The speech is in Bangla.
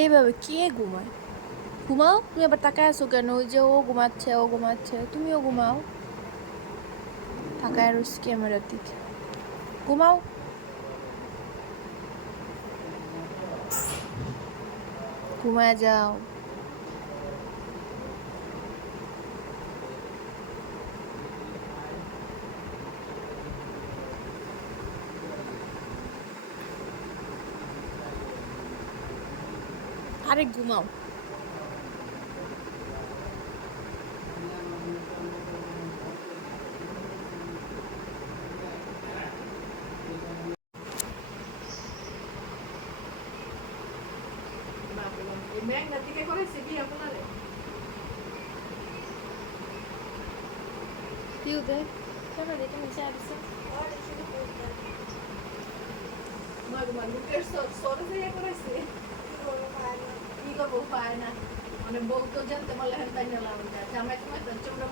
এইভাবে কে ঘুমায়? ঘুমাও, তুমি আবার তাকায় আছো কেন? ওই যে ও ঘুমাচ্ছে, ও ঘুমাচ্ছে, তুমিও ঘুমাও। তাকায় রয়েছে ক্যামেরার দিকে। ঘুমাও। ঘুমায় যাও। আরে ঘুমাও। কি দেখ, ক্যামেরা দেখে নিচে আসছে। কি করবো, পায় না। মানে বউ তো জানতে পারলে হ্যাঁ তাই নিলাম, জামাই তোমার চোখটা